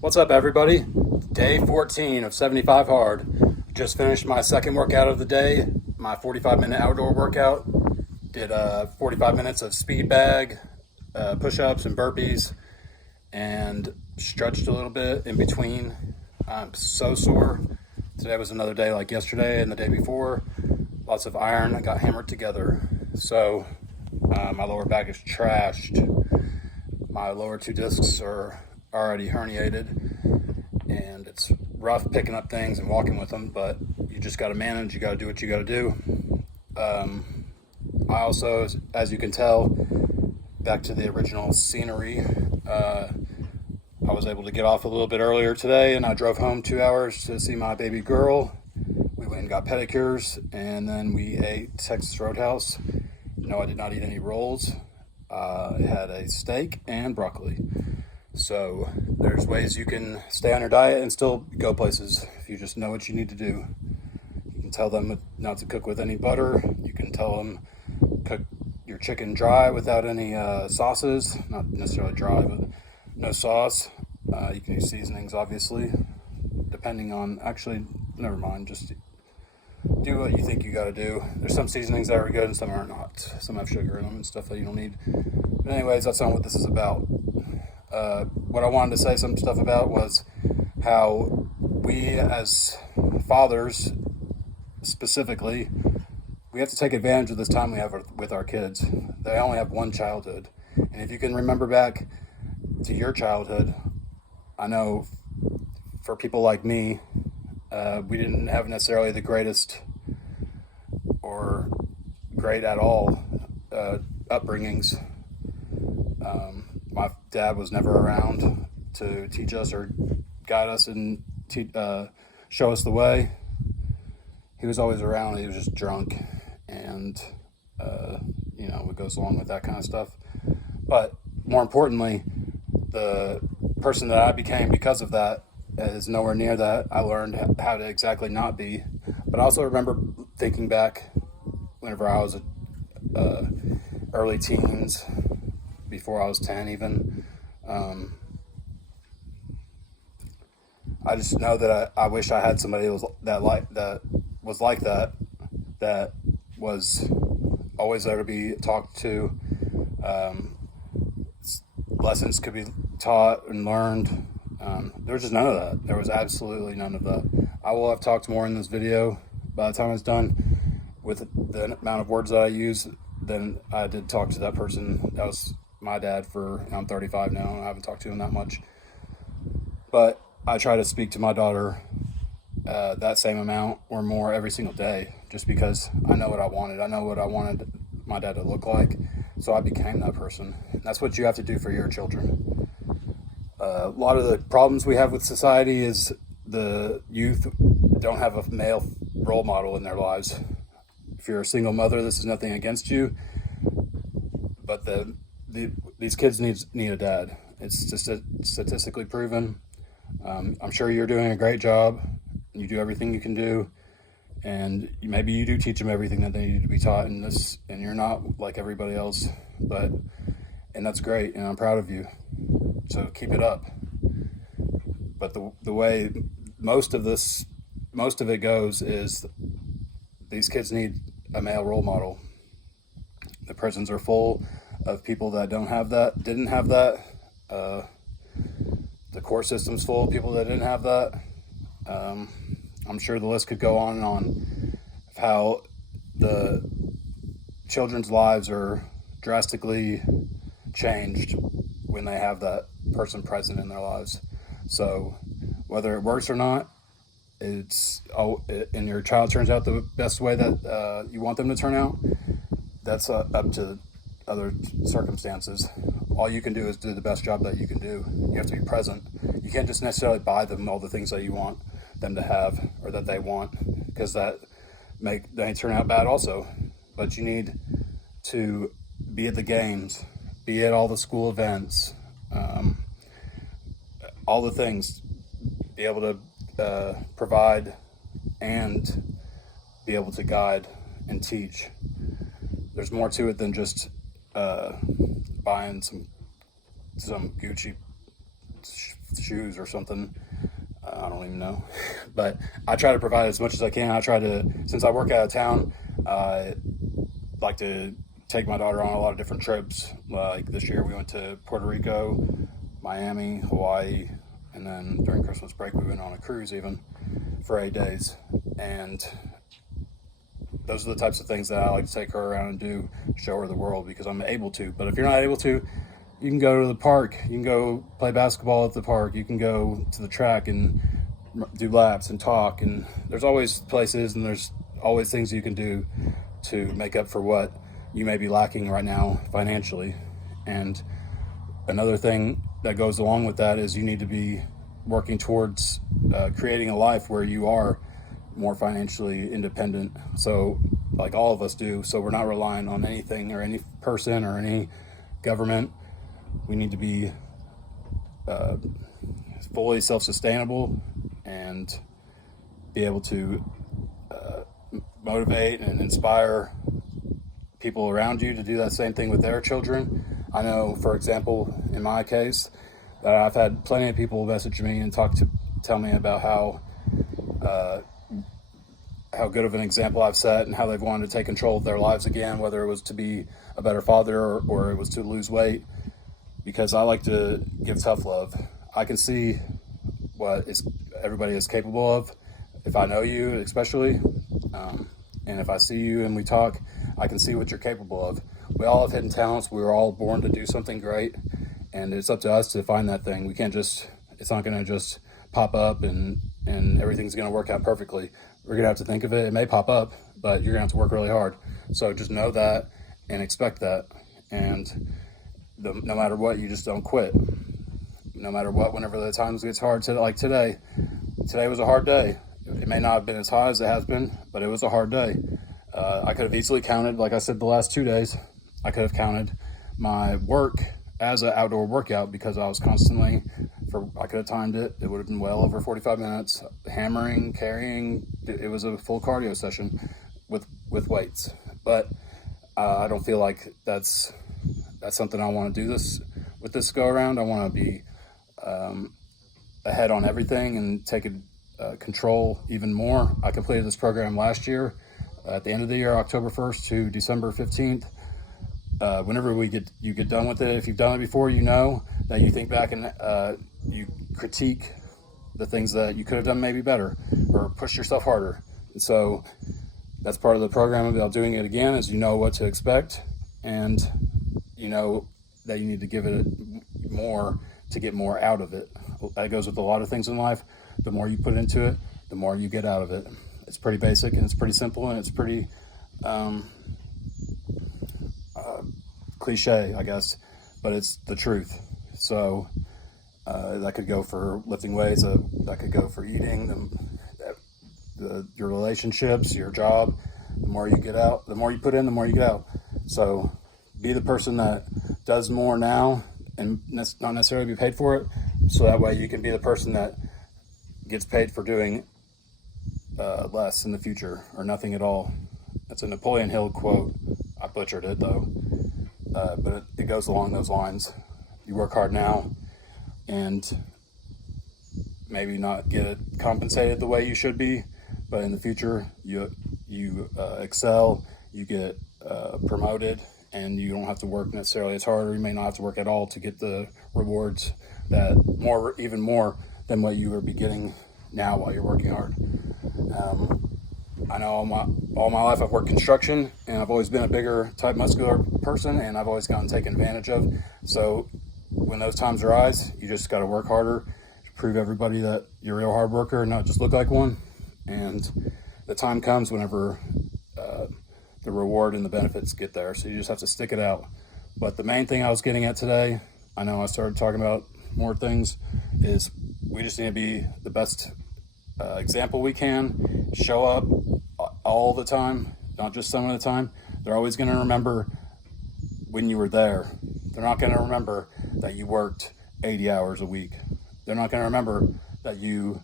What's up, everybody? Day 14 of 75 hard. Just finished my second workout of the day, my 45-minute outdoor workout. Did 45 minutes of speed bag, push-ups and burpees, and stretched a little bit in between. I'm so sore. Today was another day like yesterday and the day before. Lots of iron. I got hammered together. So my lower back is trashed. My lower two discs are already herniated, and it's rough picking up things and walking with them, but you just got to manage. You got to do what you got to do. I also, as you can tell, back to the original scenery, I was able to get off a little bit earlier today, and I drove home 2 hours to see my baby girl. We went and got pedicures, and then we ate Texas Roadhouse. No, I did not eat any rolls. I had a steak and broccoli. So there's ways you can stay on your diet and still go places if you just know what you need to do. You can tell them not to cook with any butter. You can tell them cook your chicken dry without any sauces. Not necessarily dry, but no sauce. You can use seasonings, obviously, depending on, actually, never mind, just do what you think you gotta do. There's some seasonings that are good and some are not. Some have sugar in them and stuff that you don't need. But anyways, that's not what this is about. What I wanted to say some stuff about was how we as fathers, specifically, we have to take advantage of this time we have with our kids. They only have one childhood. And if you can remember back to your childhood, I know for people like me, we didn't have necessarily the greatest or great at all upbringings. My dad was never around to teach us or guide us and show us the way. He was always around. He was just drunk, and what goes along with that kind of stuff. But more importantly, the person that I became because of that is nowhere near that. I learned how to exactly not be. But I also remember thinking back whenever I was early teens, before I was 10 even. I just know that I wish I had somebody that was like that was always there to be talked to. Lessons could be taught and learned. There was just none of that. There was absolutely none of that. I will have talked more in this video by the time it's done with the amount of words that I use than I did talk to that person. That was my dad I'm 35 now, and I haven't talked to him that much. But I try to speak to my daughter that same amount or more every single day, just because I know what I wanted. I know what I wanted my dad to look like, so I became that person. That's what you have to do for your children. A lot of the problems we have with society is the youth don't have a male role model in their lives. If you're a single mother, this is nothing against you, but these kids need a dad. It's just statistically proven. I'm sure you're doing a great job. You do everything you can do, and maybe you do teach them everything that they need to be taught in this, and you're not like everybody else, and that's great, and I'm proud of you. So keep it up. But the way most of it goes is these kids need a male role model. The prisons are full of people that didn't have that. The court system's full of people that didn't have that. I'm sure the list could go on and on of how the children's lives are drastically changed when they have that person present in their lives. So whether it works or not, and your child turns out the best way that you want them to turn out, that's up to other circumstances. All you can do is do the best job that you can do. You have to be present. You can't just necessarily buy them all the things that you want them to have or that they want, because they turn out bad also. But you need to be at the games, be at all the school events, all the things, be able to provide and be able to guide and teach. There's more to it than just buying some Gucci shoes or something. I don't even know. But I try to provide as much as I can. I try to, since I work out of town, I like to take my daughter on a lot of different trips. Like this year we went to Puerto Rico, Miami, Hawaii, and then during Christmas break we went on a cruise even for 8 days. And those are the types of things that I like to take her around and do, show her the world, because I'm able to. But if you're not able to, you can go to the park. You can go play basketball at the park. You can go to the track and do laps and talk. And there's always places and there's always things you can do to make up for what you may be lacking right now financially. And another thing that goes along with that is you need to be working towards creating a life where you are more financially independent. So like all of us do. So we're not relying on anything or any person or any government. We need to be fully self-sustainable and be able to motivate and inspire people around you to do that same thing with their children. I know, for example, in my case, that I've had plenty of people message me and tell me about how good of an example I've set and how they've wanted to take control of their lives again, whether it was to be a better father or it was to lose weight. Because I like to give tough love. I can see what everybody is capable of if I know you, especially, and if I see you and we talk, I can see what you're capable of. We all have hidden talents. We were all born to do something great, and it's up to us to find that thing. It's not gonna just pop up and everything's gonna work out perfectly. We're gonna have to think of it. It may pop up, but you're gonna have to work really hard. So just know that and expect that. And no matter what, you just don't quit. No matter what, whenever the times gets hard, like today was a hard day. It may not have been as hot as it has been, but it was a hard day. I could have easily counted, like I said, the last 2 days, I could have counted my work as an outdoor workout because I was constantly, I could have timed it. It would have been well over 45 minutes, hammering, carrying. It was a full cardio session with weights. But I don't feel like that's something I want to do with this go around. I want to be ahead on everything and take control even more. I completed this program last year at the end of the year, October 1st to December 15th. Whenever you get done with it, if you've done it before, you know that you think back and you critique the things that you could have done maybe better or push yourself harder. And so that's part of the program about doing it again, is you know what to expect and you know that you need to give it more to get more out of it. That goes with a lot of things in life. The more you put into it, the more you get out of it. It's pretty basic and it's pretty simple and it's pretty cliche, I guess, but it's the truth. So that could go for lifting weights, that could go for eating, your relationships, your job. The more you get out, the more you put in, the more you get out. So be the person that does more now and not necessarily be paid for it. So that way you can be the person that gets paid for doing less in the future or nothing at all. That's a Napoleon Hill quote. I butchered it though, but it goes along those lines. You work hard now and maybe not get compensated the way you should be, but in the future you excel, you get promoted, and you don't have to work necessarily as hard, or you may not have to work at all to get the rewards that even more than what you would be getting now while you're working hard. I know all my life I've worked construction, and I've always been a bigger type muscular person, and I've always gotten taken advantage of. So when those times arise, you just got to work harder to prove everybody that you're a real hard worker and not just look like one. And the time comes whenever the reward and the benefits get there. So you just have to stick it out. But the main thing I was getting at today, I know I started talking about more things, is we just need to be the best example we can. Show up all the time, not just some of the time. They're always going to remember when you were there. They're not going to remember that you worked 80 hours a week. They're not going to remember that you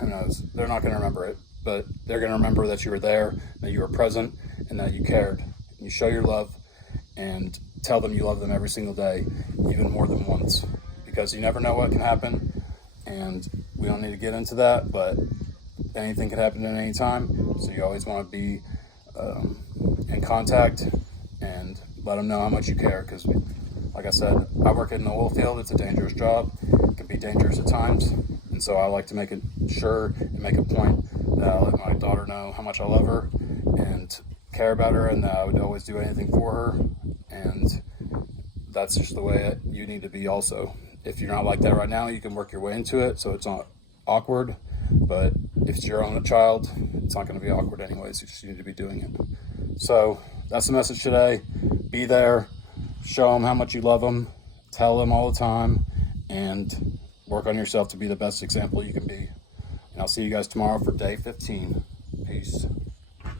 who knows? They're not going to remember it, but they're going to remember that you were there, that you were present, and that you cared. And you show your love, and tell them you love them every single day, even more than once, because you never know what can happen, and we don't need to get into that, but anything can happen at any time, so you always want to be in contact and let them know how much you care, because like I said, I work in the oil field. It's a dangerous job. It can be dangerous at times, and so I like to make it sure and make a point that I let my daughter know how much I love her and care about her, and that I would always do anything for her. And that's just the way you need to be also. If you're not like that right now, you can work your way into it so it's not awkward, but if it's your own child, it's not going to be awkward anyways. You just need to be doing it. So that's the message today. Be there, show them how much you love them, tell them all the time, and work on yourself to be the best example you can be. And I'll see you guys tomorrow for day 15. Peace.